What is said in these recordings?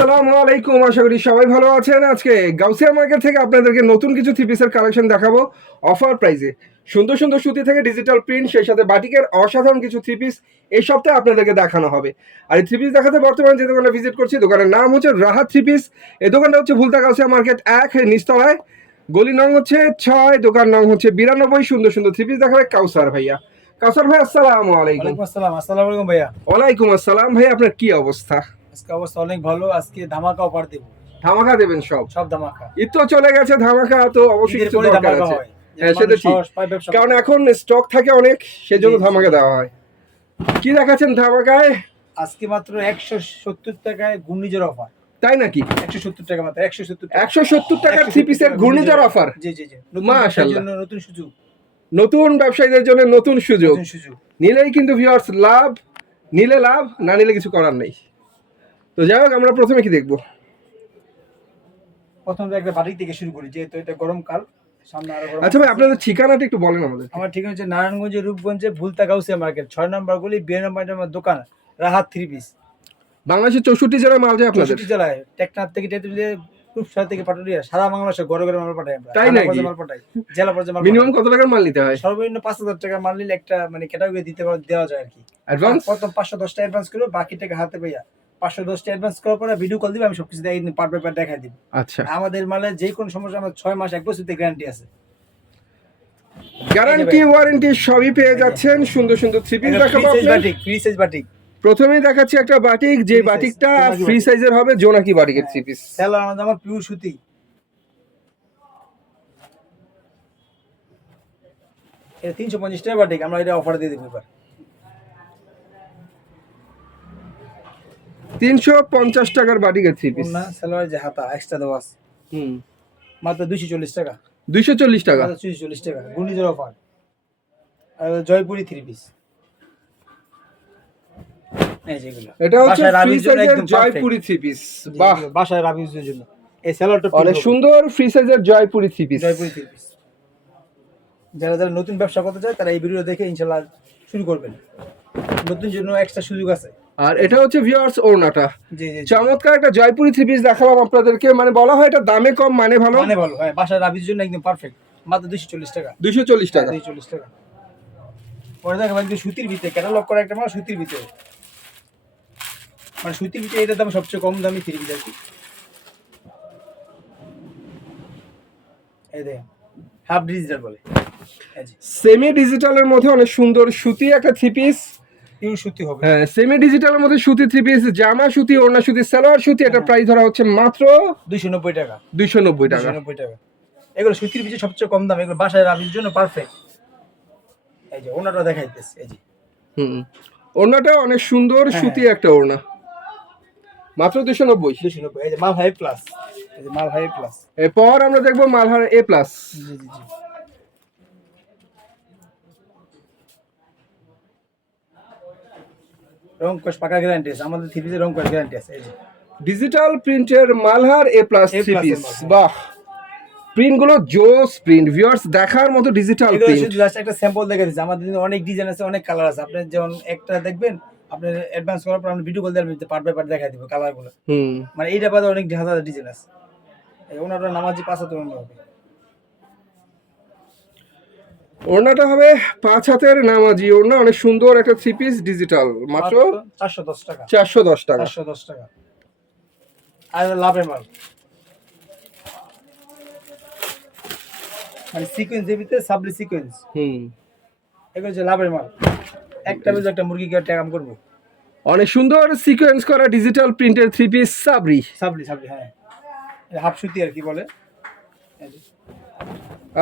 আসসালামু আলাইকুম, আশা করি সবাই ভালো আছেন। আজকে গাউসিয়া মার্কেট থেকে আপনাদেরকে নতুন কিছু থ্রি পিসের কালেকশন দেখাবো অফার প্রাইসে। সুন্দর সুন্দর সুতি থেকে ডিজিটাল প্রিন্ট, সেই সাথে বাটিকের অসাধারণ কিছু থ্রি পিস এই সপ্তাহে আপনাদেরকে দেখানো হবে। আর এই থ্রি পিস দেখাতে বর্তমানে যে দোকানে ভিজিট করছি, দোকানের নাম হচ্ছে রাহাত থ্রি পিস। এই দোকানটা হচ্ছে ভুলতা গাউসিয়া মার্কেট 1 নিচতলায়, গলি নং হচ্ছে 6, দোকান নং হচ্ছে 92। সুন্দর সুন্দর থ্রি পিস দেখাবে কাউসার ভাইয়া। কাউসার ভাই আসসালামু আলাইকুম। ওয়ালাইকুম আসসালাম। আসসালামু আলাইকুম ভাইয়া। ওয়ালাইকুম আসসালাম ভাই, আপনার কি অবস্থা? আজকে অবস্থা অনেক ভালো। আজকে ধামাকা অফার দেব। ধামাকা দেবেন সব? সব ধামাকা। ঈদ তো চলে গেছে, ধামাকা তো অবশ্যই ঈদের কিছু পরে দরকার ধামাকা আছে। হয়। হ্যাঁ, সেটা ঠিক, কারণ এখন স্টক থাকে অনেক, সেজন্য জি, ধামাকা জি। দেওয়া হয়। কি দেখাচ্ছেন ধামাকায়? আজকে মাত্র 170 টাকায় ঘূর্ণিঝড় অফার। তাই নাকি? 170 টাকা মাত্র, 170 টাকা। 170 টাকার থ্রি পিসের ঘূর্ণিঝড় অফার? জি জি জি। মাশাআল্লাহ, জন্য নতুন সুযোগ। নতুন ব্যবসায়ীদের জন্য নতুন সুযোগ। নতুন সুযোগ। নিলেই কিন্তু ভিউয়ার্স লাভ, নিলে লাভ, না নিলে কিছু করার নেই। তো যাই হোক, আমরা প্রথমে কি দেখবো? প্রথমে একটা বাটিক থেকে শুরু করি, যেহেতু এটা গরমকাল, সামনে আরো গরম। আচ্ছা ভাই, আপনাদের ঠিকানাটা একটু বলেন আমাদের। আমার ঠিকানা হচ্ছে নারায়ণগঞ্জের রূপগঞ্জে ভুলতা গাউসিয়া মার্কেট 6 নম্বর গলি 92 নম্বর দোকান রাহাত থ্রি পিস। বাংলাদেশের 64 জেলায় মাল যায় আপনাদের? 64 জেলায়, টেকনাফ থেকে তেঁতুলিয়া, রূপসা থেকে পাটুরিয়া, সারা বাংলাদেশে ঘরে ঘরে মাল পাঠাই আমরা। তাই থানা নাকি? পর্যায়ে মাল পাঠাই, জেলা পর্যায়ে মাল মিনিমাম পাঠাই। কত টাকার মাল নিতে হয়? সর্বনিম্ন 5,000 টাকা মাল নিলে একটা মানে ক্যাটাগরি দেওয়া যায় আর কি। অ্যাডভান্স? প্রথম 510 টা অ্যাডভান্স করবো, বাকি টাকা হাতে পাইয়া 510 টা অ্যাডভান্স করার পরে ভিডিও কল দিবে, আমি সবকিছু একদিন পার্ট বাই পার্ট দেখাই দিব। আচ্ছা, আমাদের মালে যে কোনো সমস্যা আমার 6 মাস 1 বছর গ্যারান্টি আছে। গ্যারান্টি ওয়ারেন্টি সবই পেয়ে যাচ্ছেন। সুন্দর সুন্দর থ্রি পিস দেখাবো আপনাদের। Free size batik. প্রথমেই দেখাচ্ছি একটা বাটিক, যে Free size, বাটিকটা জোনাকি ফ্রি বাটিক। সাইজের হবে, জোনাকি বাটিকের থ্রি পিস। সেলার আমার পিওর সুতি। এটা 350 টাকা বাটিক, আমরা এটা অফার দিয়ে দেব এবার। 350 টাকার বাটিকের থ্রি পিস। না সেলার যে হাতা এক্সট্রা দেওয়া আছে, হুম, মাত্র 240 টাকা। 240 টাকা। মাত্র 240 টাকা ঘূর্ণিঝড় অফার। আর জয়পুরি থ্রি পিস। এই যেগুলো এটা হচ্ছে বাসায় ফ্রি রাবির জন্য সাইজের একদম জয়পুরি থ্রি পিস। বাহ, বাসায় রাবির জন্য এই সেলারটা অনেক সুন্দর ফ্রি সাইজের Jaipuri three piece. Jaipuri three piece. যারা যারা নতুন ব্যবসা করতে চায় তারা এই ভিডিও দেখে ইনশাআল্লাহ শুরু করবেন। নতুন জন্য এক্সট্রা সুযোগ আছে। আর এটা হচ্ছে ভিউয়ার্স ওড়নাটা। জি জি। চমৎকার একটা জয়পুরি থ্রি পিস দেখালাম আপনাদেরকে। মানে বলা হয় এটা দামে কম মানে ভালো। মানে ভালো, হ্যাঁ, বাসায় রাবির জন্য একদম পারফেক্ট। মাত্র 240 টাকা। 240 টাকা। 240 টাকা। পরে দেখেন মানে সুতির ভিতরে ক্যাটালগ করা একটা মাল, সুতির ভিতরে মানে সুতির ভিতরে এটার দাম সবচেয়ে কম দামি থ্রি পিস আর কি। এই দেখেন হাফ ডিজিটাল বলে, এই যে সেমি ডিজিটালের মধ্যে অনেক সুন্দর সুতি একটা থ্রি পিস। পিওর সুতি হবে। হ্যাঁ, সেমি ডিজিটালের মধ্যে সুতি থ্রি পিস, জামা সুতি, ওড়না সুতি, সালোয়ার সুতি। এটা প্রাইস ধরা হচ্ছে মাত্র 290 টাকা। 290 টাকা। 290 টাকা। এগুলো সুতির পিছে সবচেয়ে কম দাম, এগুলো বাসায় রাবির জন্য পারফেক্ট। এই যে ওনাটা দেখাইতেছে, এই যে হুম, ওড়নাটা অনেক সুন্দর সুতি একটা ওড়না, মাত্র 290। 290। এই যে মাল হাই প্লাস, এই যে মাল হাই প্লাস। এরপর আমরা দেখবো মালহার এ প্লাস। জি জি জি। রং কস পাকা গ্যারান্টি আছে, আমাদের থ্রি পিসের রং কস গ্যারান্টি আছে। এই যে ডিজিটাল প্রিন্টের মালহার A plus A three plus piece. এর মাল। বাহ, প্রিন্ট গুলো জোস প্রিন্ট, ভিউয়ার্স দেখার মতো ডিজিটাল এগুলো প্রিন্ট। শুধু জাস্ট একটা স্যাম্পল দেখে দিচ্ছি। আমাদের কিন্তু অনেক ডিজাইন আছে, অনেক কালার আছে। আপনি যেমন একটা দেখবেন, আপনি অ্যাডভান্স করার পর আমরা ভিডিও কল দিয়ে পার্ট বাই পার্ট দেখাই দিব কালারগুলো। হুম, মানে এইটা বাদে অনেক হাজার ডিজাইন আছে। এই ওনাটা নামাজি 5 হাতের ওনা হবে। ওড়নাটা হবে 5 হাতের নামাজি ওড়না, অনেক সুন্দর একটা থ্রি পিস ডিজিটাল, মাত্র 410 টাকা। 410 টাকা। 410 টাকা। আর লাভের মাল মানে সিকোয়েন্স এর ভিতরে সাবলি সিকোয়েন্স, হুম, এগুলো হচ্ছে লাভের মাল। একটা বেজে একটা মুরগিকে টাকাম করবো। অনেক সুন্দর সিকোয়েন্স করা ডিজিটাল প্রিন্টের থ্রি পিস সাবরি। সাবলি সাবলি, হ্যাঁ, হাফ সুতি আর কি বলে। এই যে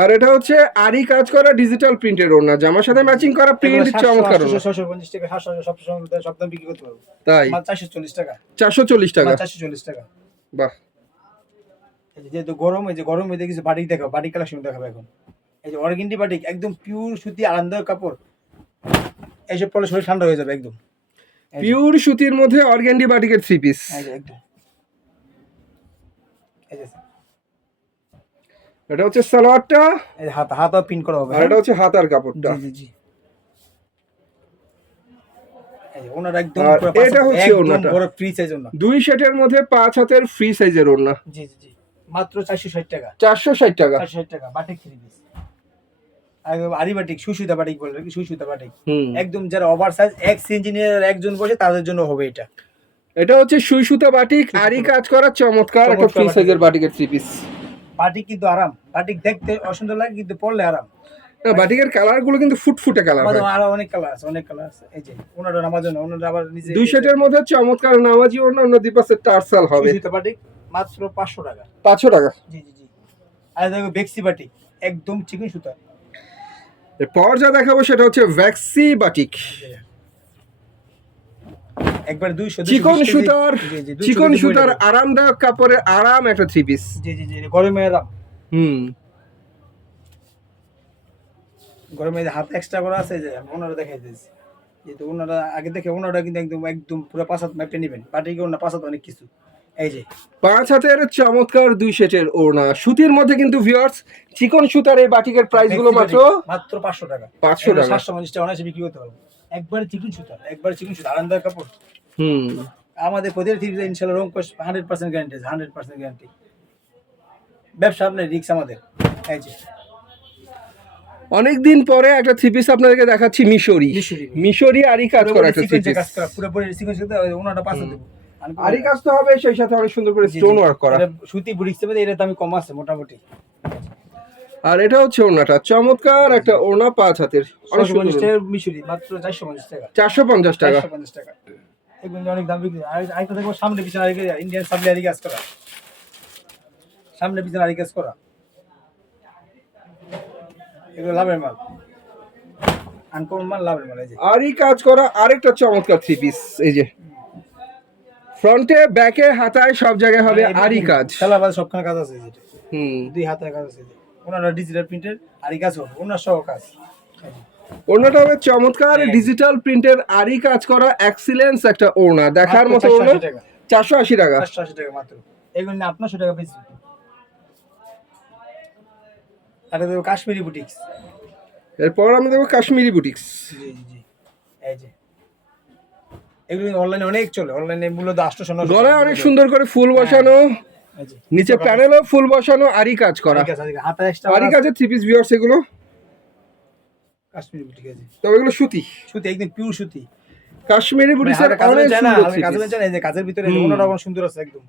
আর এটা হচ্ছে আরি কাজ করা ডিজিটাল প্রিন্টের ওড়না, জামার সাথে ম্যাচিং করা প্রিন্ট, চমৎকার ওড়না। 650 টাকা, 700 সবসময় সপ্তাহ বিক্রি করতে পারবো। তাই মাত্র 440 টাকা। 440 টাকা। 440 টাকা। বাহ, এই যে যেহেতু গরম, এই যে গরম হয়ে কিছু বাটিক দেখাবো, বাটিক কালেকশন দেখাবো এখন। এই যে অর্গেন্ডি বাটিক, একদম পিওর সুতি, আরামদায়ক কাপড়। এইসব পরে শরীর ঠান্ডা হয়ে যাবে একদম। পিওর সুতির মধ্যে অর্গান্ডি বাটিকের থ্রি পিস। এই যে একদম, এই যে এটা হচ্ছে সালোয়ারটা, এই যে হাতা পিন করা হবে। আর এটা হচ্ছে হাতার কাপড়টা। জি জি জি। এই যে ওনারা একদম আর পুরো পাঁচ এটা হাত, হচ্ছে একদম ওড়নাটা। বড় ফ্রি সাইজ ওনা। দুই সেটের মধ্যে 5 হাতের ফ্রি সাইজের ওড়না, জি জি জি, মাত্র 460 টাকা। 460 টাকা। 460 টাকা বাটিক 3 পিস। একদম আরি বাটিক, সুসুতা বাটিক বলে কি, সুসুতা বাটিক। হুম, একদম যারা ওভার সাইজ এক্স ইঞ্জিনিয়ার একজন বসে তাদের জন্য হবে এটা। এটা হচ্ছে সুই সুতা বাটিক, সুই সুতা আরি বাটিক। কাজ করা চমৎকার একটা চমৎকার ফ্রি বাটিক। সাইজের বাটিকের 3 পিস। বাটিক কিন্তু আরাম, বাটিক দেখতে অসুন্দর লাগে কিন্তু পরলে আরাম। না, বাটিকের কালার গুলো কিন্তু ফুটফুটে কালার আমাদের হয়। আরো অনেক কালার আছে, অনেক কালার আছে। এই যে ওনারা নামাজন, ওনারা আবার নিজে দুই সেটের মধ্যে চমৎকার নামাজি ওড়না, অন্য দুই পাশে টার্সাল হবে। সুসুতা বাটিক মাত্র 500 টাকা। 500 টাকা। জি জি জি। আর দেখো বেক্সি বাটিক, একদম চিকন সুতা। এরপর যা দেখাবো সেটা হচ্ছে ভ্যাক্সি বাটিক। একবার 200 চিকন 220 সুতার, জি জি, 200 চিকন কেজি সুতার বইটা। আরামদায়ক কাপড়ের আরাম একটা 3 পিস। জি জি জি, গরমে আরাম। হুম, গরমে যে হাত এক্সট্রা করা আছে, যে ওনারা দেখাই দিয়েছে যেহেতু ওনারা আগে দেখে, ওনারা কিন্তু একদম একদম পুরো 5 হাত ম্যাপে নেবেন। বাটিকে ওনার 5 হাত অনেক কিছু। এই যে 5 হাতের চমৎকার দুই সেটের ওড়না, সুতির মধ্যে কিন্তু ভিউয়ার্স চিকন সুতার এই বাটিকের প্রাইস গুলো মাত্র মাত্র 500 টাকা। 500 টাকা। 750 টাকা অনায়াসে বিক্রি করতে পারবো। একবারে চিকন সুতা, একবারে চিকন সুতা, আরামদায়ক কাপড়। হুম, আমাদের প্রতিটা থ্রিপিসে ইনশাআল্লাহ রং কস 100% গ্যারান্টি আছে, 100% গ্যারান্টি। ব্যবসা আপনার রিস্ক আমাদের। এই যে অনেকদিন পরে একটা 3 পিস আপনাদেরকে দেখাচ্ছি, মিশরি। মিশরি। মিশরি আরি কাজ করা একটা 3 সিকোয়েন্সে পিস। কাজ করা, পুরোপুরি সিকোয়েন্সে ওনাটা 500 দেবো। আরি কাজ তো হবে, সেই সাথে অনেক সুন্দর করে স্টোন ওয়ার্ক করা। এটা সুতি বুটিক্সের মধ্যে এটা দামি কম আছে মোটামুটি। আর এটা হচ্ছে ওড়নাটা, চমৎকার একটা ওড়না 5 হাতের, অনেক 450 সুন্দর। টাকা মিশরি, মাত্র 450 টাকা। 450 টাকা। 450 টাকা। এগুলো অনেক দাম বিক্রি। আর আরেকটা দেখো সামনে পিছনে আরেক ইন্ডিয়ান সাবলি আরি কাজ করা। সামনে পিছনে আরি কাজ করা। এগুলো লাভের মাল। আনকমন মাল, লাভের মাল। এই যে আরি কাজ করা আরেকটা চমৎকার 3 পিস। এই যে ফ্রন্টে, ব্যাকে, হাতায় সব জায়গায় হবে আরি কাজ। সালাবাদ সবখানে কাজ আছে যেটা। হুম, দুই হাতে কাজ আছে। ওনারা ডিজিটাল প্রিন্টের আরি কাজ হবে, ওনার সহ কাজ। এই যে ওড়নাটা হবে চমৎকার হ্যাঁ। ডিজিটাল প্রিন্টের আরি কাজ করা এক্সিলেন্স একটা ওড়না, দেখার মাত্র মতো ওড়না। 480 টাকা। 480 টাকা। 480 টাকা মাত্র। এগুলো নিয়ে আপনার 100 টাকা বেশি। আর দেখো কাশ্মীরি বুটিক্স। এরপর আমি দেখবো কাশ্মীরি বুটিক্স। জি জি জি। এই যে এগুলো অনলাইনে অনেক চলে, অনলাইনে মূলত 800 900 গলায় অনেক সুন্দর করে ফুল বসানো, এই যে নিচে প্যানেলও ফুল বসানো, আরি কাজ করা। আরি কাজ, আরি কাজ, হাতে এক্সট্রা আরি কাজের 3 পিস ভিউয়ার্স এগুলো। কাশ্মীরি বুটিক। আছে তবে এগুলো সুতি, সুতি, একদম পিওর সুতি। কাশ্মীরি বুটিক্সের অনেক সুন্দর 3 কাজের পিস। চায় না, এই যে কাজের ভিতরে হুম। ওনাটা অনেক সুন্দর আছে একদম।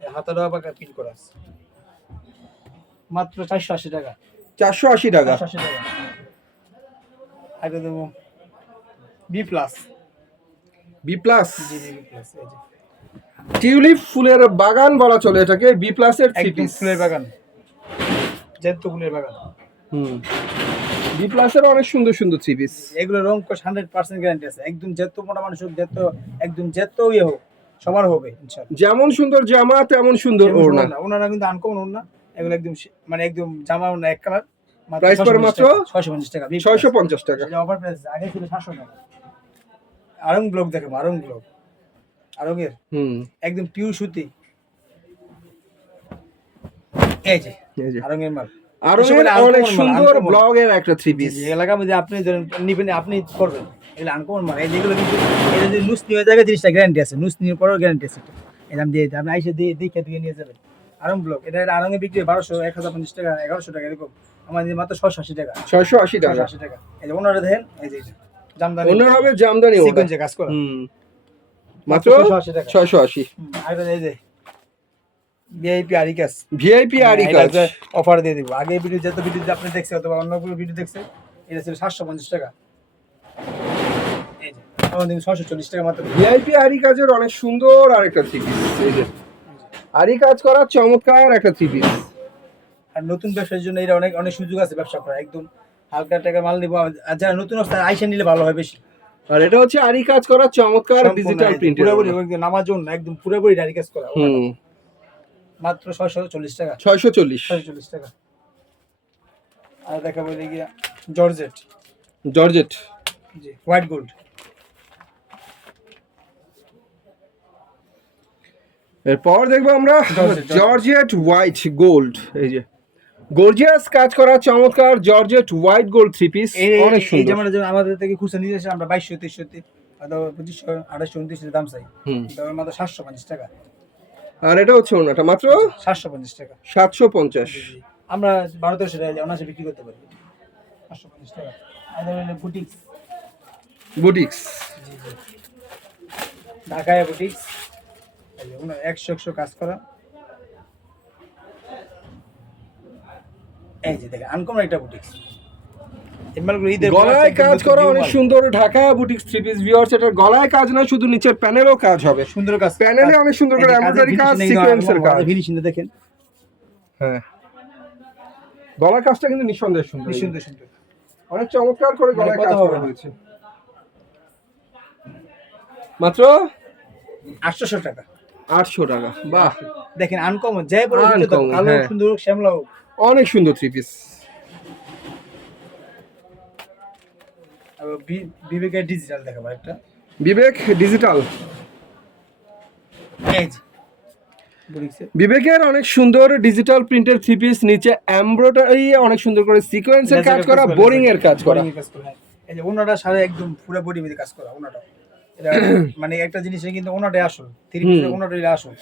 এই হাতাটা আবার প্রিন্ট করা আছে। মাত্র 480 টাকা। 480 টাকা। 480 টাকা। আগে দেবো বি প্লাস। বি প্লাস, জি জি, বি প্লাস। এই যে টিউলিপ ফুলের বাগান বলা চলে এটাকে, বি প্লাস এর 3 একদম পিস। ফুলের বাগান, জেদ্দ ফুলের বাগান। হুম, বি প্লাস এর অনেক সুন্দর সুন্দর 3 পিস। এগুলো রং কোশ 100% গ্যারান্টি আছে। একদম জেদ্দ মোটা মানুষ হোক, জেদ্দ একদম জেদ্দ ইয়ে হোক, সবার হবে ইনশাআল্লাহ। যেমন সুন্দর জামা তেমন সুন্দর ওড়না। ওনারা কিন্তু আনকমন ওড়না। এগুলো একদম মানে একদম জামা ওড়না এক কালার। প্রাইস পড়ে মাত্র 650 টাকা। 650 টাকা। এটা অফার প্রাইস, আগে ছিল 700 টাকা। আরং ব্লক দেখো, আরং ব্লক, আরঙের হুম, একদম পিওর সুতি। এই যে এই যে আরঙের মাল। আরো এসবের অনেক uncommon মাল, সুন্দর uncommon। ব্লগের একটা 3 পিস। এই এলাকা মধ্যে আপনি ধরেন নিবেন, আপনি করবেন, এগুলো আনকমন মাল। এই যেগুলো কিন্তু এটা যদি নুস নিয়ে জায়গায় জিনিসটা গ্যারান্টি আছে, নুস নিয়ে পরেও গ্যারান্টি আছে। এটা আমি দিয়ে দিই, আপনি আইসে দিয়ে দেখে দিয়ে নিয়ে যাবেন। আরং ব্লক, এটা আরঙে বিক্রি 1200 1050 টাকা 1100 টাকা এরকম। আমাদের মাত্র 680 টাকা। 680 টাকা। 680 টাকা। এই যে ওনারা দেখেন, এই যে জামদানি ওনার হবে জামদানি ওড়না। সিকোয়েন্সে কাজ করা। হুম, মাত্র 680 টাকা। 680। আর এই যে ভিআইপি আরি কাজ, ভিআইপি আরি কাজ। অফার দিয়ে দিব। আগে ভিডিও যত ভিডিও আপনি দেখছেন অথবা অন্য কোনো ভিডিও দেখছেন, এটা ছিল 750 টাকা। এই যে আমাদের 640 টাকা মাত্র। ভিআইপি আরি কাজের অনেক সুন্দর আরেকটা 3 পিস। এই যে আরি কাজ করা চমৎকার একটা 3 পিস। আর নতুন ব্যবসার জন্য এটা অনেক অনেক সুযোগ আছে ব্যবসা করা। একদম হালকা টাকা মাল নিব, আর যারা নতুন অবস্থায় আইসা নিলে ভালো হয় বেশি। আর এটা হচ্ছে আরি কাজ করা চমৎকার ডিজিটাল প্রিন্টের। পুরোপুরি একদম নামার জন্য একদম পুরোপুরি আরি কাজ করা। হুম, মাত্র 640 টাকা। 640। 640 টাকা। আর দেখাবো এদিকে জর্জেট। জর্জেট। জি, হোয়াইট গোল্ড। এরপর দেখবো আমরা জর্জেট। Georgette white gold. এই যে গর্জিয়াস কাজ করা চমৎকার জর্জেট হোয়াইট গোল্ড 3 পিস, অনেক এই সুন্দর। যেমন আমাদের থেকে খুচরা নিয়ে এসে আমরা 2200 2300 হয়তো 2500 2829 দাম চাই, হুম। তবে মাত্র 750 টাকা। আর এটা হচ্ছে ওনাটা মাত্র 750 টাকা। 750। জি, জি। আমরা 1200 টাকা অনায়াসে বিক্রি করতে পারি 750 টাকা। আর হলো বুটিক্স। বুটিক্স। জি, জি। ঢাকায় বুটিক্স, এই যে 100 কাজ করা। এই যে দেখেন আনকমন একটা বুটিক্স। এই মালগুলো ঈদের পর গলায় একদম কাজ নতুন করা new অনেক মাল। সুন্দর, Dhaka boutiques three piece viewers. এটার গলায় কাজ না, শুধু নিচের প্যানেলও কাজ হবে। সুন্দর কাজ, প্যানেলে অনেক সুন্দর করে এমব্রয়ডারি কাজ, সিকোয়েন্সের কাজ। ফিনিশিংটা দেখেন, হ্যাঁ, গলার কাজটা কিন্তু নিঃসন্দেহে সুন্দর, সুন্দর সুন্দর। অনেক চমৎকার করে মানে গলায় কথা কাজ হবে করা না। হয়েছে। মাত্র 800 টাকা। 800 টাকা। বাহ, দেখেন আনকমন, যাই বড় Uncommon, কালো হ্যাঁ। সুন্দর হোক, শ্যামলা হোক। অনেক সুন্দর থ্রি পিস। আর বিবেকের ডিজিটাল দেখাবো একটা। বিবেক ডিজিটাল। এই যে বুটিক্সে বিবেকের অনেক সুন্দর ডিজিটাল প্রিন্টের থ্রি পিস, নিচে এমব্রয়ডারি অনেক সুন্দর করে সিকোয়েন্সের কাজ করা, বোরিং এর কাজ করা। বোরিং এর কাজ করা, হ্যাঁ। এই যে ওনাটা সারা একদম পুরো বডি মিলে কাজ করা ওনাটা। এটা মানে একটা জিনিসে কিন্তু ওনাটাই আসল, থ্রি পিসের ওনাটাই আসল।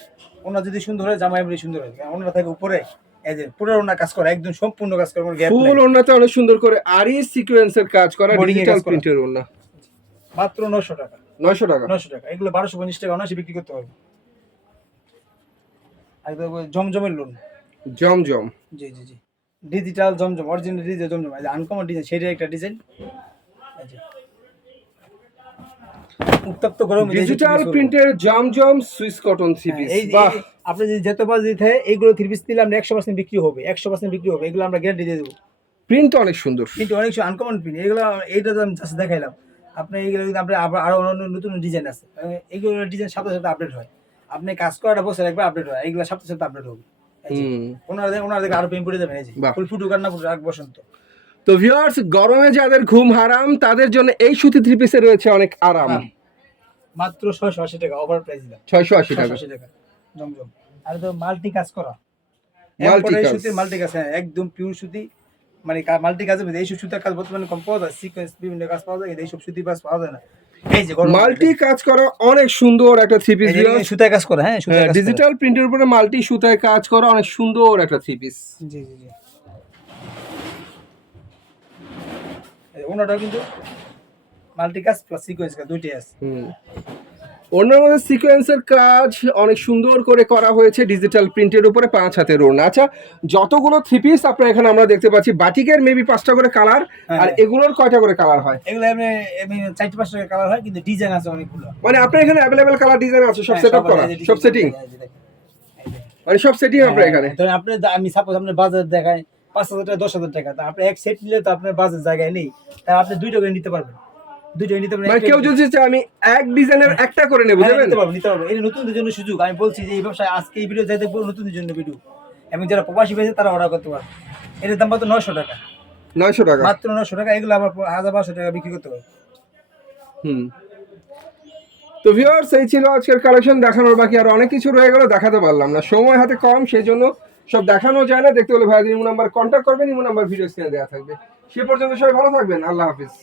ওনা যদি সুন্দর হয়, জামা এমনি সুন্দর হয়। ওনাটা থাকে উপরে, এই যে পুরো ওনা কাজ করা, একদম সম্পূর্ণ কাজ করা, কোনো গ্যাপ নাই। ফুল ওন্নাতে অনেক সুন্দর করে আরি সিকোয়েন্সের কাজ করা, Boarding এর ডিজিটাল কাজ করা। প্রিন্টের ওন্না। মাত্র 900 টাকা। 900 টাকা। 900 টাকা। এগুলো 1250 টাকা অনায়াসে বিক্রি করতে পারবে। আর এটা জমজমের লোন। জমজম। জি, জি, জি। ডিজিটাল জমজম, অরিজিনাল ডিজিটাল জমজম। এই যে আনকমন ডিজাইন, সেটার একটা ডিজাইন। এই যে উত্তপ্ত গরম ডিজিটাল প্রিন্টের জমজম সুইস কটন থ্রি পিস। এই বাহ, আপনি যদি যত বাজ দিতে এইগুলো থ্রি পিস দিলে আমরা 100% বিক্রি হবে, 100% বিক্রি হবে। এগুলো আমরা গ্যারান্টি দিয়ে দেবো। প্রিন্ট অনেক সুন্দর। কিন্তু অনেক আনকমন প্রিন্ট এগুলো, এইটা তো আমি জাস্ট দেখাইলাম। আপনি এইগুলো কিন্তু আপনি আরো অন্য নতুন ডিজাইন আছে, এইগুলো ডিজাইন সাথে সাথে আপডেট হয়। আপনি কাজ করাটা বছর একবার আপডেট হয়, এইগুলো সাথে সাথে আপডেট হবে। ওনাদের আরো প্রেম করে দেবেন। এই যে বাহ। ফুল ফুটুক আর না ফুটুক, এক বসন্ত। তো ভিউয়ার্স, গরমে যাদের ঘুম হারাম তাদের জন্য এই সুতি থ্রি পিসে রয়েছে অনেক আরাম। মাত্র 680 টাকা অফার প্রাইস দিলাম। 680 টাকা। 680 টাকা জমজম। আর তো মাল্টি কাজ করা, মাল্টি কাজ। সুতির মাল্টি কাজ, হ্যাঁ, একদম পিওর সুতি। মানে মাল্টি কাজের মধ্যে এইসব সুতার কাজ বর্তমানে কম পাওয়া যায়, সিকোয়েন্স বিভিন্ন কাজ পাওয়া যায়, এইসব সুতির কাজ পাওয়া যায় না। এই যে মাল্টি কাজ করা অনেক সুন্দর একটা থ্রি পিস ভিউয়ার্স। সুতায় কাজ করা, হ্যাঁ, সুতায় কাজ করা। ডিজিটাল প্রিন্টের উপরে মাল্টি সুতায় কাজ করা অনেক সুন্দর একটা থ্রি পিস। জি, জি, জি। ওনাটা কিন্তু মাল্টি কাজ প্লাস সিকোয়েন্স কাজ দুইটাই আছে। ওনার মধ্যে সিকোয়েন্সের কাজ অনেক সুন্দর করে করা হয়েছে ডিজিটাল প্রিন্টের উপরে, 5 হাতের ওড়না। আচ্ছা, যতগুলো থ্রি পিস আপনার এখানে আমরা দেখতে পাচ্ছি, বাটিকের মেবি 5টা করে কালার, আর এগুলোর কয়টা করে কালার হয়? এগুলো এমনি 4-5 টাকা কালার হয়, কিন্তু ডিজাইন আছে অনেকগুলো। মানে আপনার এখানে অ্যাভেলেবেল কালার ডিজাইন আছে, সব সেটআপ করা, সব সেটিং, মানে সব সেটিং আপনার এখানে। তো আপনি আমি সাপোজ আপনার বাজার দেখায় 5,000 টাকা 10,000 টাকা, তা আপনি এক সেট নিলে তো আপনার বাজার জায়গায় নেই, তা আপনি দুইটা করে নিতে পারবেন। দুইটা নিতে পারবেন। মানে কেউ যদি চায় আমি এক ডিজাইনের একটা করে নেব, বুঝলেন? নিতে পারবেন। এই নতুনদের জন্য সুযোগ। আমি বলছি যে এই ব্যবসায় আজকে এই ভিডিও যাই দেখবো, নতুনদের জন্য ভিডিও, এবং যারা প্রবাসী পেয়েছে তারা অর্ডার করতে পারবে। এটার দাম মাত্র 900 টাকা। 900 টাকা, মাত্র 900 টাকা। এগুলো আবার 1,000-1,200 টাকা বিক্রি করতে পারবে। তো ভিউয়ার্স, এই ছিল আজকের কালেকশন। দেখানোর বাকি আর অনেক কিছু রয়ে গেল, দেখাতে পারলাম না, সময় হাতে কম, সেই জন্য সব দেখানো যায় না। দেখতে হলে ভাইদের ইমো নাম্বার কন্ট্যাক্ট করবেন, ইমো নাম্বার ভিডিও স্ক্রিনে দেওয়া থাকবে। সে পর্যন্ত সবাই ভালো থাকবেন, আল্লাহ হাফিজ।